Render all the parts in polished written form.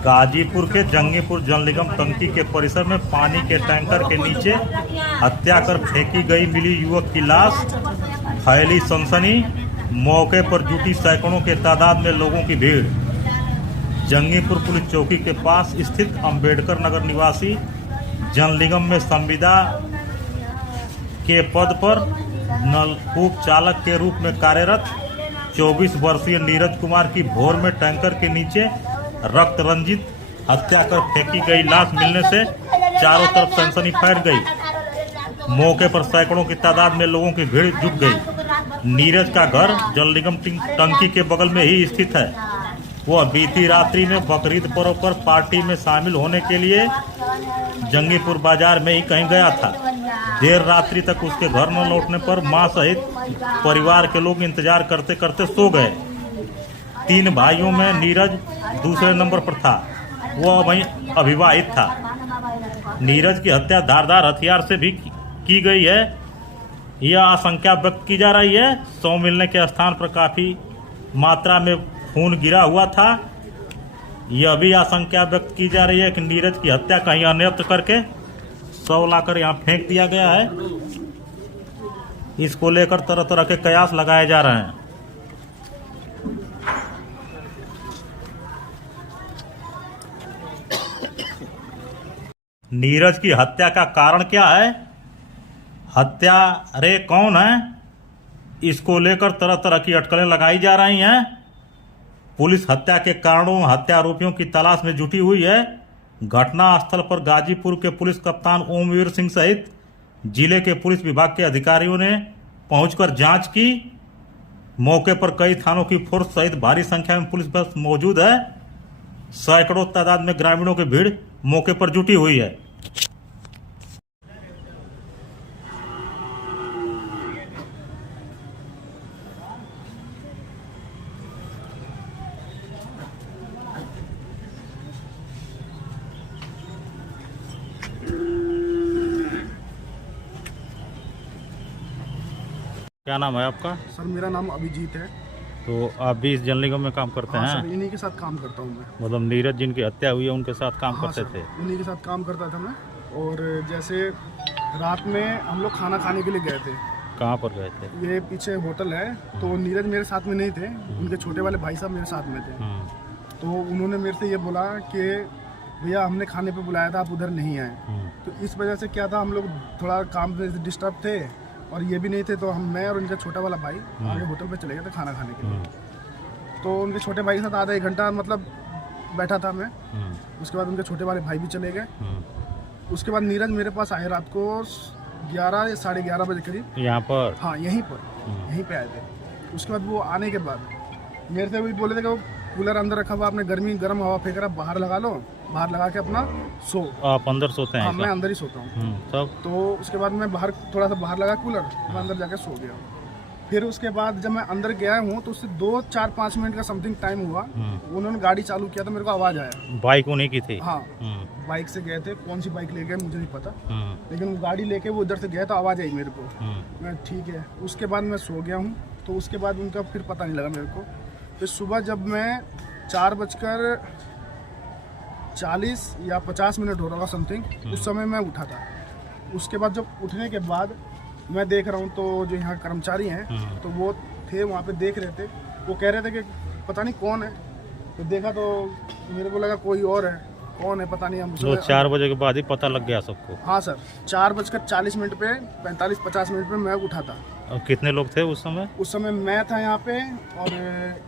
गाजीपुर के जंगीपुर जल निगम टंकी के परिसर में पानी के टैंकर के नीचे हत्या कर फेंकी गई मिली युवक की लाश, फैली सनसनी। मौके पर जुटी सैकड़ों के तादाद में लोगों की भीड़। जंगीपुर पुलिस चौकी के पास स्थित अंबेडकर नगर निवासी जल निगम में संविदा के पद पर नलकूप चालक के रूप में कार्यरत 24 वर्षीय नीरज कुमार की भोर में टैंकर के नीचे रक्त रंजित हत्या कर फेंकी गई लाश मिलने से चारों तरफ सनसनी फैल गई। मौके पर सैकड़ों की तादाद में लोगों की भीड़ जुट गई। नीरज का घर जल निगम टंकी के बगल में ही स्थित है। वह बीती रात्रि में बकरीद पर्व पर पार्टी में शामिल होने के लिए जंगीपुर बाजार में ही कहीं गया था। देर रात्रि तक उसके घर न लौटने पर मां सहित परिवार के लोग इंतजार करते करते सो गए। 3 भाइयों में नीरज दूसरे नंबर पर था। वह वहीं अविवाहित था। नीरज की हत्या धारदार हथियार से भी की गई है, यह आशंका व्यक्त की जा रही है। शव मिलने के स्थान पर काफी मात्रा में खून गिरा हुआ था। यह भी आशंका व्यक्त की जा रही है कि नीरज की हत्या कहीं अन्यत्र करके शव लाकर यहाँ फेंक दिया गया है। इसको लेकर तरह तरह के कयास लगाए जा रहे हैं। नीरज की हत्या का कारण क्या है, हत्यारे कौन है, इसको लेकर तरह तरह की अटकलें लगाई जा रही हैं। पुलिस हत्या के कारणों, हत्या आरोपियों की तलाश में जुटी हुई है। घटना स्थल पर गाजीपुर के पुलिस कप्तान ओमवीर सिंह सहित जिले के पुलिस विभाग के अधिकारियों ने पहुंचकर जांच की। मौके पर कई थानों की फोर्स सहित भारी संख्या में पुलिस बस मौजूद है। सैकड़ों तादाद में ग्रामीणों की भीड़ मौके पर जुटी हुई है। क्या नाम है आपका? सर मेरा नाम अभिजीत है। तो आप भी इस जल निगम में काम करते हैं? सर इन्हीं के साथ काम करता हूँ मैं। मतलब नीरज जिनकी हत्या हुई है उनके साथ काम करते थे? इन्हीं के साथ काम करता था मैं। और जैसे रात में हम लोग खाना खाने के लिए गए थे। कहाँ पर गए थे? ये पीछे होटल है। तो नीरज मेरे साथ में नहीं थे, उनके छोटे वाले भाई साहब मेरे साथ में थे। तो उन्होंने मेरे से ये बोला कि भैया हमने खाने पे बुलाया था, आप उधर नहीं आए। तो इस वजह से क्या था, हम लोग थोड़ा काम से डिस्टर्ब थे और ये भी नहीं थे। तो मैं और उनका छोटा वाला भाई आगे होटल पे चले गए थे खाना खाने के लिए। तो उनके छोटे भाई के साथ आधा 1 घंटा मतलब बैठा था मैं। उसके बाद उनके छोटे वाले भाई भी चले गए। उसके बाद नीरज मेरे पास आए रात को 11 या 11:30 बजे करीब। यहाँ पर? हाँ यहीं पर, यहीं पे आए थे। उसके बाद वो आने के बाद मेरे से वही बोले थे कि वो कूलर अंदर रखा हुआ, आपने गर्म हवा फेंक रहा, बाहर लगा लो, बाहर लगा के अपना सो। आप अंदर सोते हैं? हाँ मैं अंदर ही सोता हूँ। तब तो उसके बाद मैं बाहर थोड़ा सा बाहर लगा कूलर, मैं अंदर जाके सो गया। फिर उसके बाद जब मैं अंदर गया हूँ तो उससे 2-4-5 मिनट का समथिंग टाइम हुआ। उन्होंने गाड़ी चालू किया तो मेरे को आवाज़ आया। बाइक उन्हीं की थी? हाँ बाइक से गए थे, कौन सी बाइक ले गए मुझे नहीं पता, लेकिन वो गाड़ी लेके वो उधर से गया तो आवाज़ आई मेरे को। मैं ठीक है। उसके बाद मैं सो गया हूँ। तो उसके बाद उनका फिर पता नहीं लगा मेरे को। फिर सुबह जब मैं 4:40 या 50 मिनट हो रहा था समथिंग, उस समय मैं उठा था। उसके बाद जब उठने के बाद मैं देख रहा हूँ तो जो यहाँ कर्मचारी हैं तो वो थे वहाँ पे देख रहे थे। वो कह रहे थे कि पता नहीं कौन है। तो देखा तो मेरे को लगा कोई और है, कौन है पता नहीं। हम 4 बजे के बाद ही पता लग गया सबको? हाँ सर, 4:40 मिनट पे 45-50 मिनट पे मैं उठा था। और कितने लोग थे उस समय? उस समय मैं था यहाँ पे और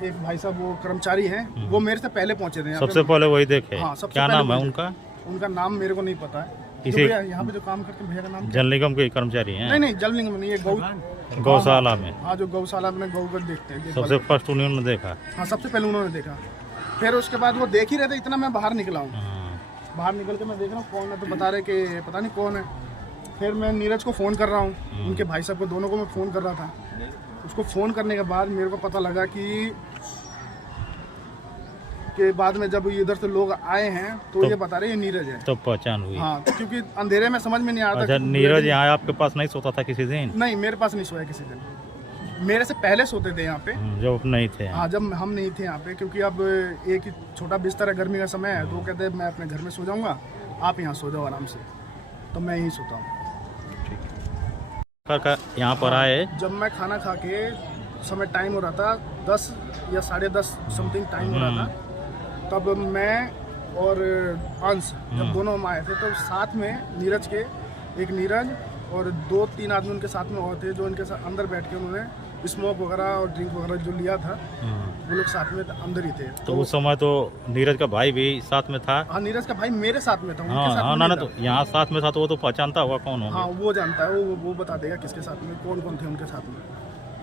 एक भाई साहब वो कर्मचारी हैं, वो मेरे से पहले पहुँचे थे। सबसे पहले वही देखे? हाँ, सबसे क्या नाम है उनका? उनका नाम मेरे को नहीं पता है। इसे यहाँ पे जो काम करते भैया का नाम जल निगम के कर्मचारी हैं? नहीं जल निगम नहीं, ये गौशाला में। हाँ जो गौशाला में गौ देखते हैं। सबसे फर्स्ट उन्होंने देखा? हाँ सबसे पहले उन्होंने देखा। फिर उसके बाद वो देख ही रहे थे, इतना मैं बाहर निकला हूँ। बाहर निकल के मैं देख रहा हूँ कौन है, तो बता रहे कि पता नहीं कौन है। फिर मैं नीरज को फ़ोन कर रहा हूँ, उनके भाई साहब को, दोनों को मैं फ़ोन कर रहा था। उसको फ़ोन करने के बाद मेरे को पता लगा कि बाद में जब इधर से लोग आए हैं तो ये बता रहे ये नीरज है। तो पहचान हुई? हाँ क्योंकि अंधेरे में समझ में नहीं आ रहा था। अच्छा, नीरज यहाँ आपके पास नहीं सोता था किसी दिन? नहीं मेरे पास नहीं सोया किसी दिन। मेरे से पहले सोते थे यहाँ पे। जब नहीं थे। हाँ, जब हम नहीं थे यहाँ पे, क्योंकि अब एक ही छोटा बिस्तर है, गर्मी का समय है, तो वो कहते हैं मैं अपने घर में सो जाऊँगा, आप यहाँ सो जाओ आराम से, तो मैं यहीं सोता हूँ। यहाँ पर आए जब मैं खाना खा के समय टाइम हो रहा था 10 या 10:30 समथिंग टाइम हो रहा था, तब मैं और अंश जब दोनों हम आए थे, तो साथ में नीरज के एक नीरज और 2-3 आदमी उनके साथ में और थे, जो उनके साथ अंदर बैठ के उन्होंने स्मोक वगैरह और ड्रिंक वगैरह जो लिया था, वो लोग साथ में अंदर ही थे। तो उस समय तो नीरज का भाई भी साथ में था। हाँ, नीरज का भाई मेरे साथ में था, उनके साथ हाँ, में ना नहीं तो यहाँ साथ में था, तो वो तो पहचानता होगा कौन होगा। हाँ, वो जानता है, वो बता देगा किसके साथ में, कौन कौन थे उनके साथ में।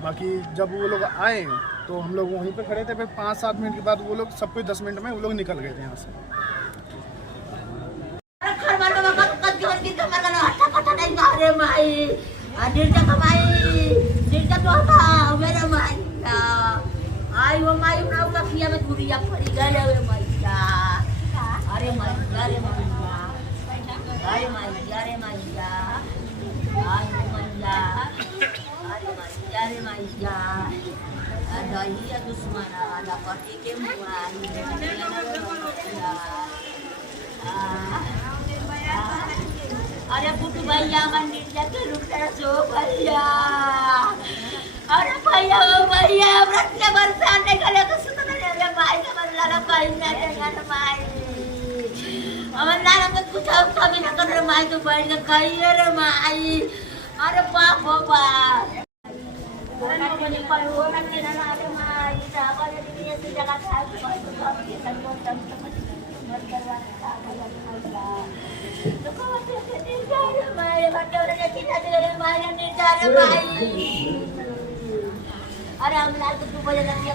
बाकी जब वो लोग आए तो हम लोग वहीं पे खड़े थे, फिर 5-7 मिनट के बाद वो लोग सब कुछ 10 मिनट में वो लोग निकल गए थे यहाँ से। अरे पुटू भैया मंदिर जाके रुकना सो भैया। अरे भैया ओ भैया रत्न बरसात निकले तो सुन रे भाई के बदला ला भाई ना रे भाई। अमन नाम तो कुछ कभी ना कर रे भाई, तो बैठ के खाइए रे भाई। अरे बाप हो बाप कोना कोनी पर हो ना के ना रे भाई, साबा रे ये से जगह था तो सब के संग मत करवा का तो कहते निर्धार मारे बटोरे ने चिता दे मारे निर्धार भाई। अरे हम लाल तो 2 बजे लग गया,